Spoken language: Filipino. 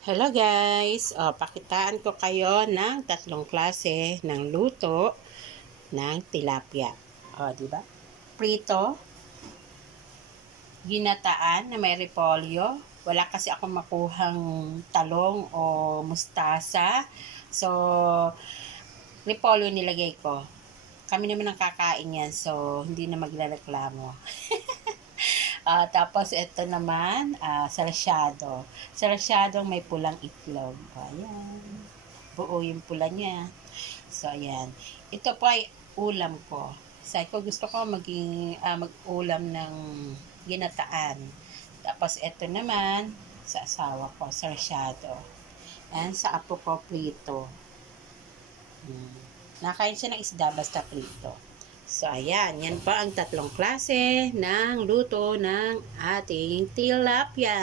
Hello guys! Pakitaan ko kayo ng tatlong klase ng luto ng tilapia. Di ba? Prito, ginataan na may repolyo. Wala kasi akong makuhang talong o mustasa. So, repolyo nilagay ko. Kami naman ang kakain yan, so hindi na maglareklamo. Tapos ito naman, sarsyado. Sarsyadong may pulang itlog. Ayan. Buo yung pula niya. So, ayan. Ito po ay ulam ko. Sabi ko, gusto ko mag-ulam ng ginataan. Tapos ito naman, sa asawa ko, sarsyado. And sa apo ko, prito. Nakain siya ng isda basta prito. So, ayan. Yan pa ang tatlong klase ng luto ng ating tilapia.